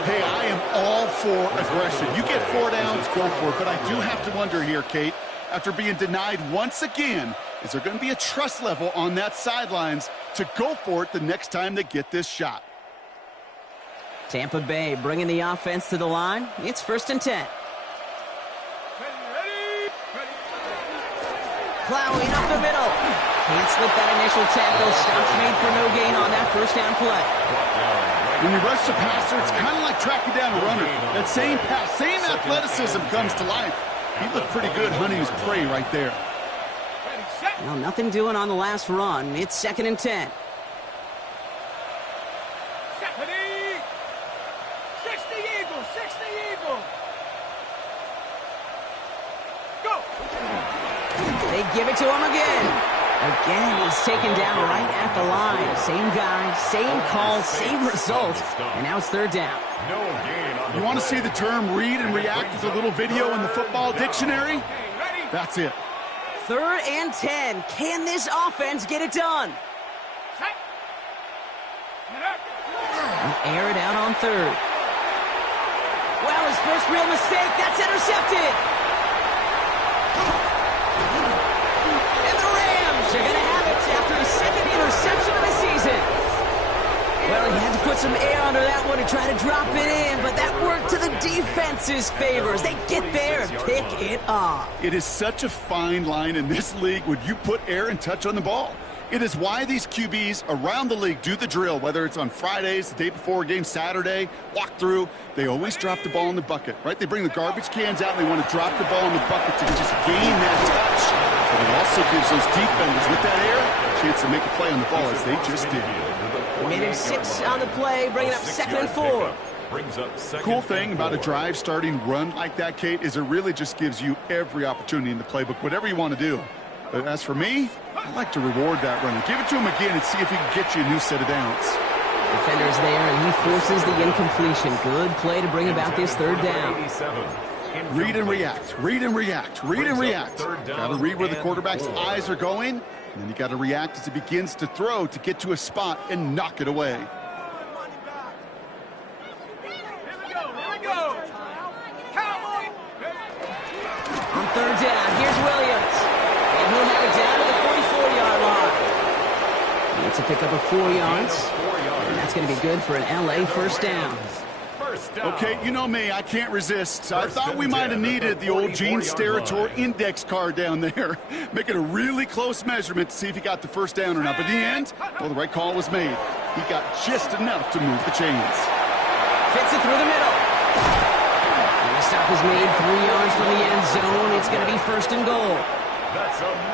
Hey, I am all for aggression. You get 4 downs, go for it. But I do have to wonder here, Kate, after being denied once again, is there going to be a trust level on that sidelines to go for it the next time they get this shot? Tampa Bay bringing the offense to the line. It's 1st and 10. Plowing up the middle. Can't slip that initial tackle. Stops made for no gain on that 1st down play. When you rush the passer, it's kind of like tracking down a runner. That same pass, same athleticism comes to life. He looked pretty good hunting his prey right there. Well, nothing doing on the last run. It's 2nd and 10. 60 Eagles, 60 Eagles. Go. They give it to him again. Again, he's taken down right at the line. Same guy, same call, same result. And now it's 3rd down. You want to see the term read and react with a little video in the football dictionary? That's it. 3rd and 10. Can this offense get it done? Air it out on 3rd. Well, his first real mistake. That's intercepted. And the Rams are going to have it after his 2nd interception of the season. Well, he had to put some air under that one to try to drop it in, but that worked to the defense's favors. They get there and pick it off. It is such a fine line in this league when you put air and touch on the ball. It is why these QBs around the league do the drill, whether it's on Fridays, the day before a game, Saturday, walk through. They always drop the ball in the bucket, right? They bring the garbage cans out, and they want to drop the ball in the bucket to just gain that touch. But it also gives those defenders with that air a chance to make a play on the ball, as they just did. Made him 6 on the play, bringing up 2nd and 4. Cool thing about a drive starting run like that, Kate, is it really just gives you every opportunity in the playbook, whatever you want to do. But as for me, I'd like to reward that run. Give it to him again and see if he can get you a new set of downs. Defender's there, and he forces the incompletion. Good play to bring about this 3rd down. Read and react, read and react, read and react. Got to read where the quarterback's eyes are going, and then you got to react as he begins to throw to get to a spot and knock it away. On 3rd down, here's Williams. And he'll have it down to the 44-yard line. Needs to pick up a 4 yards. And that's going to be good for an LA first down. Okay, you know me, I can't resist. I thought we might have needed the old Gene Steratore index card down there. Making a really close measurement to see if he got the first down or not. But in the end, well, the right call was made. He got just enough to move the chains. Fits it through the middle. And the stop is made 3 yards from the end zone. It's going to be 1st and goal.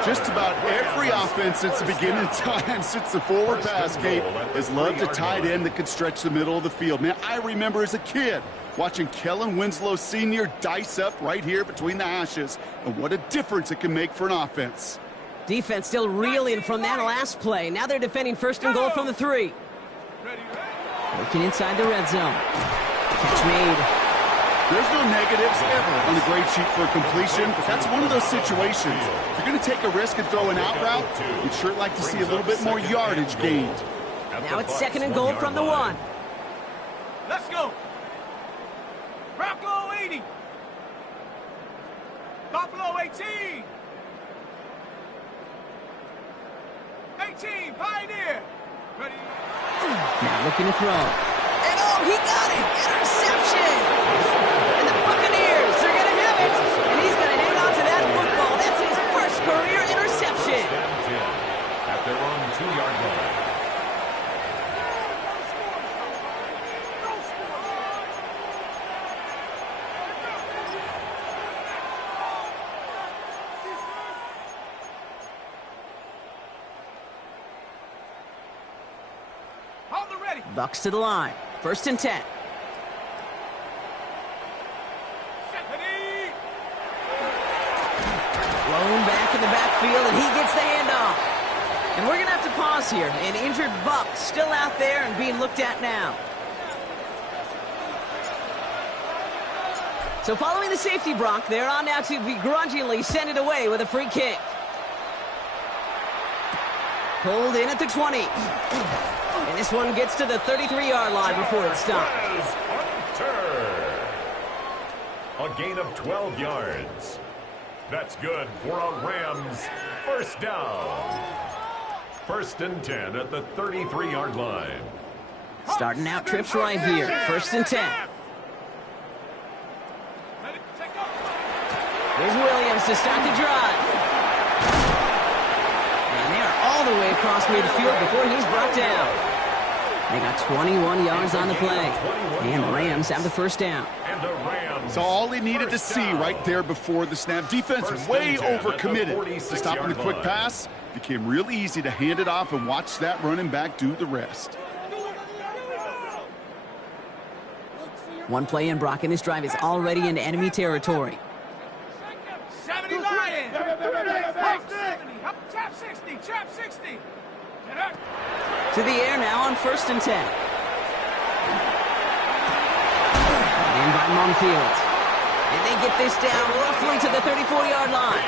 Just about every offense since the beginning of time, since the forward pass, Kate, has loved a tight end that could stretch the middle of the field. Man, I remember as a kid watching Kellen Winslow Sr. dice up right here between the hashes, and what a difference it can make for an offense. Defense still reeling from that last play. Now they're defending 1st and goal from the 3. Working inside the red zone. Catch made. There's no negatives ever on the grade sheet for a completion, but that's one of those situations. If you're going to take a risk and throw an out route, you'd sure like to see a little bit more yardage gained. Now it's 2nd and goal from the 1. Let's go. Bronco 80. Buffalo 18. 18, Pioneer. Ready. Now looking to throw. And oh, he got it! Interception! And the Buccaneers, they're going to have it! And he's going to hang on to that football. That's his first career interception. At their own 2-yard line. Bucks to the line. 1st and 10. Blown back in the backfield, and he gets the handoff. And we're going to have to pause here. An injured Buck still out there and being looked at now. So following the safety block, they're on now to begrudgingly send it away with a free kick. Pulled in at the 20. And this one gets to the 33-yard line before it stops. A gain of 12 yards. That's good for a Rams first down. 1st and 10 at the 33-yard line. Starting out trips right here. 1st and 10. Here's Williams to start the drive. And they are all the way across midfield before he's brought down. They got 21 yards on the play. And the Rams have the first down. So all he needed to see right there before the snap. Defense way overcommitted. To stopping the quick pass, became really easy to hand it off and watch that running back do the rest. One play in, Brock, and this drive is already into enemy territory. 70 Lions. Chop 60. Chop 60. To the air now on 1st and 10. And by Monfield. And they get this down roughly to the 34-yard line.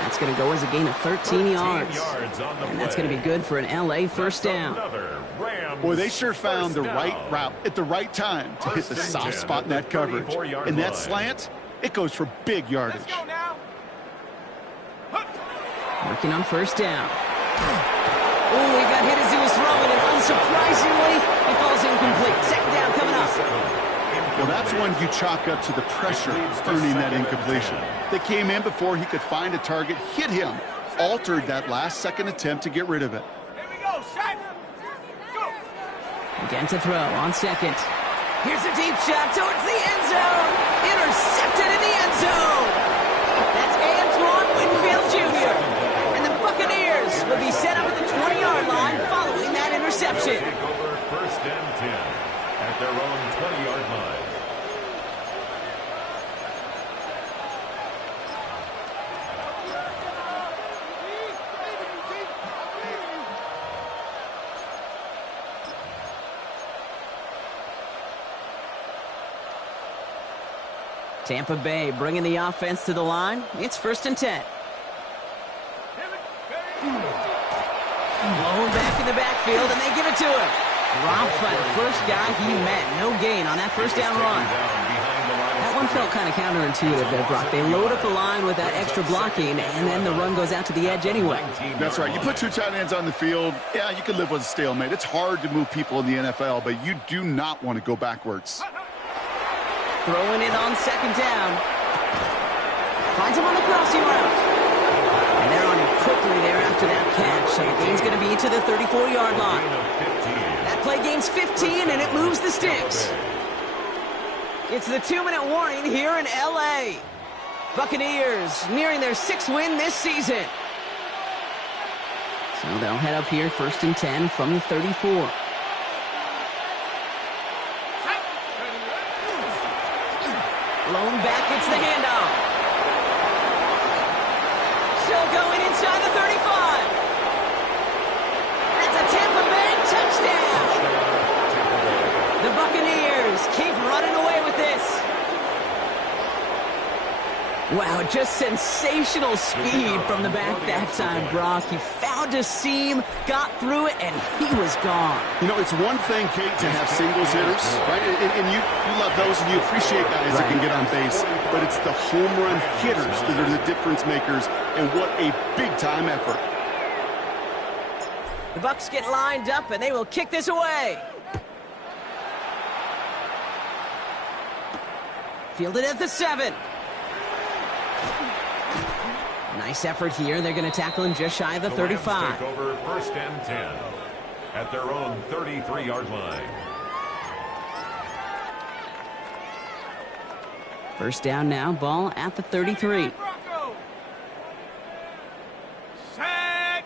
That's going to go as a gain of 13 yards. And that's going to be good for an LA first down. Boy, they sure found the right route at the right time to hit the soft spot in that coverage. And that slant, it goes for big yardage. Working on 1st down. Oh, he got hit as he was throwing, and unsurprisingly, he falls incomplete. 2nd down coming up. Well, that's one you chalk up to the pressure earning that incompletion. They came in before he could find a target, hit him, altered that last-second attempt to get rid of it. Here we go, set, go. Again to throw on second. Here's a deep shot towards the end zone. Intercepted in the end zone. That's Antoine Winfield Jr. And the Buccaneers will be set up at the 20-yard line following that interception. Take over 1st and 10 at their own 20-yard line. Tampa Bay bringing the offense to the line. It's 1st and 10. Blown back in the backfield, and they give it to him. Dropped by the first guy he met. No gain on that first down run. That one felt kind of counterintuitive there, Brock. They load up the line with that extra blocking, and then the run goes out to the edge anyway. That's right. You put 2 tight ends on the field, yeah, you can live with a stalemate. It's hard to move people in the NFL, but you do not want to go backwards. Throwing it on 2nd down. Finds him on the crossing route. And they're on him quickly there after that catch. So the game's going to be to the 34-yard line. That play gains 15, and it moves the sticks. It's the 2-minute warning here in L.A. Buccaneers nearing their 6th win this season. So they'll head up here 1st and 10 from the 34. Blown back, it's the handoff. Still going inside the 35. That's a Tampa Bay touchdown. The Buccaneers keep running away with this. Wow, just sensational speed from the back that time, Brock. He found a seam, got through it, and he was gone. You know, it's one thing, Kate, to have singles hitters, right? And you love those, and you appreciate guys that can get on base. But it's the home run hitters that are the difference makers, and what a big-time effort. The Bucs get lined up, and they will kick this away. Fielded at the 7. Nice effort here. They're going to tackle him just shy of the 35. Take over 1st and 10 at their own 33-yard line. First down now, ball at the 33. Set.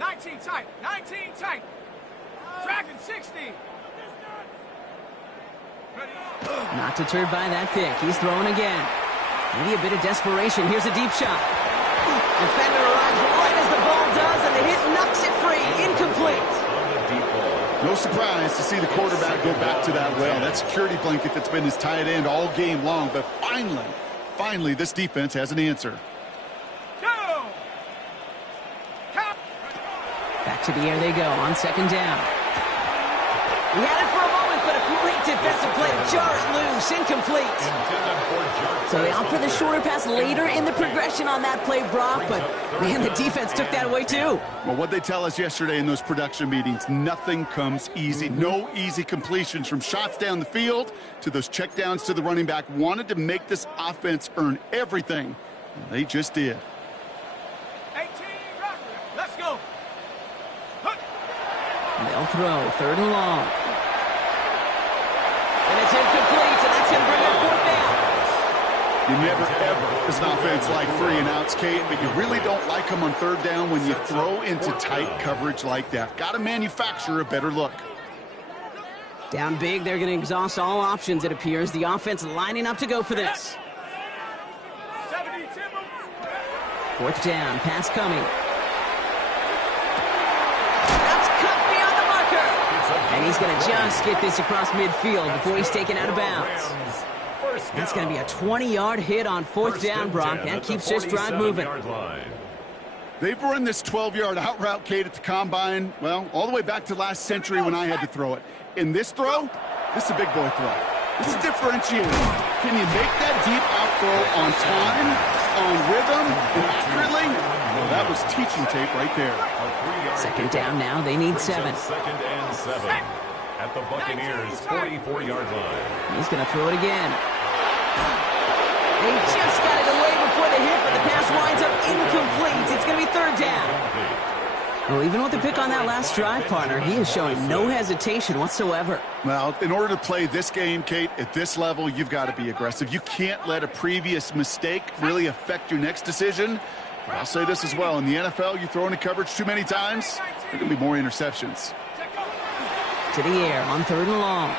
19 tight, 19 tight. Dragon 60. Not deterred by that pick. He's throwing again. Maybe a bit of desperation. Here's a deep shot. Defender arrives right as the ball does, and the hit knocks it free. Incomplete. No surprise to see the quarterback go back to that well. That security blanket that's been his tight end all game long. But finally, this defense has an answer. Back to the air they go on 2nd down. He had it for a moment, but a great defensive play to jar it loose. Incomplete. So they opt for the shorter pass later in the progression on that play, Brock. But, man, the defense took that away, too. Well, what they tell us yesterday in those production meetings, nothing comes easy. No easy completions from shots down the field to those checkdowns to the running back. Wanted to make this offense earn everything. And they just did. 18, let's go. They'll throw 3rd and long. And it's incomplete, and that's going to bring up 4th down. You never, ever, as an offense, like 3 and outs, Kate, but you really don't like them on 3rd down when you throw into tight coverage like that. Got to manufacture a better look. Down big, they're going to exhaust all options, it appears. The offense lining up to go for this. 4th down, pass coming. That's cut beyond the marker. And he's going to just get this across midfield before he's taken out of bounds. That's going to be a 20-yard hit on 4th down, Brock. That keeps this drive moving. They've run this 12-yard out route, Kate, at the combine, well, all the way back to last century when I had to throw it. In this throw, this is a big boy throw. This is differentiated. Can you make that deep out throw on time, on rhythm, and accurately? Well, that was teaching tape right there. 2nd down now. They need 7. 2nd and 7 at the Buccaneers' 44-yard line. He's going to throw it again. They just got it away before the hit, but the pass winds up incomplete. Well, even with the pick on that last drive, partner, he is showing no hesitation whatsoever. Well, in order to play this game, Kate, at this level, you've got to be aggressive. You can't let a previous mistake really affect your next decision. But I'll say this as well. In the NFL, you throw into coverage too many times, there are going to be more interceptions. To the air on 3rd and long.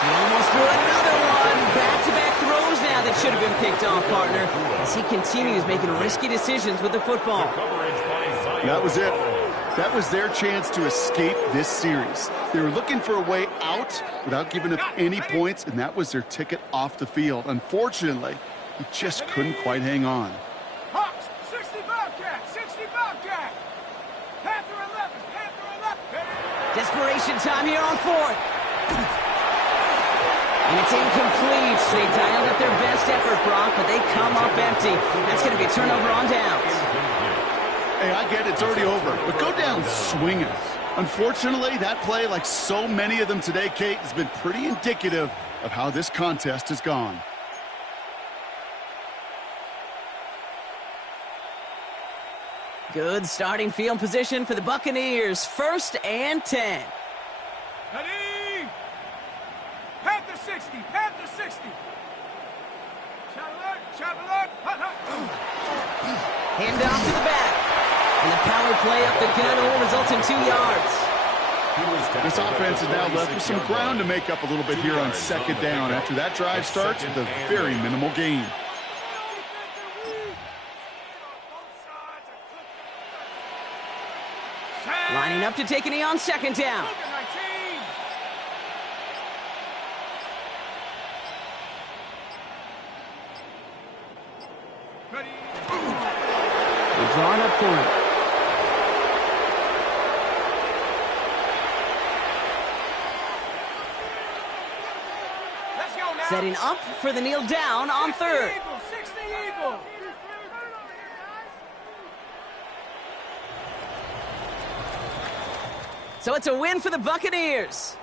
He almost threw another one. Back-to-back throws now that should have been picked off, partner, as he continues making risky decisions with the football. That was it. That was their chance to escape this series. They were looking for a way out without giving up any points, and that was their ticket off the field. Unfortunately, he just couldn't quite hang on. Hawks, 60 Bobcat, 60 Bobcat. Panther 11, Panther 11. Desperation time here on 4th. And it's incomplete. They dialed up their best effort, Brock, but they come up empty. That's going to be a turnover on downs. Hey, I get it, it's already over, but go down swinging. Unfortunately, that play, like so many of them today, Kate, has been pretty indicative of how this contest has gone. Good starting field position for the Buccaneers. 1st and 10. Ready? Panther 60, Panther 60. Shot alert, hut, hut. Hand off to the back. And the power play up the gut will result in 2 yards. This offense is now left with some ground to make up a little bit here on 2nd down after that drive starts with a very minimal gain. Lining up to take a knee on 2nd down. They're drawing up for him. Setting up for the kneel down on 3rd. 60 Eagle. So it's a win for the Buccaneers.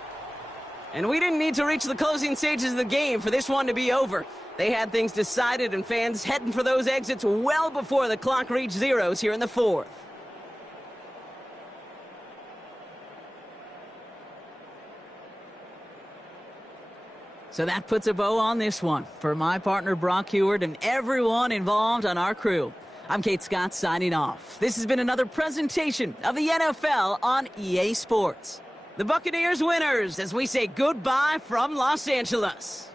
And we didn't need to reach the closing stages of the game for this one to be over. They had things decided and fans heading for those exits well before the clock reached zeros here in the 4th. So that puts a bow on this one. For my partner Brock Heward and everyone involved on our crew, I'm Kate Scott signing off. This has been another presentation of the NFL on EA Sports. The Buccaneers winners as we say goodbye from Los Angeles.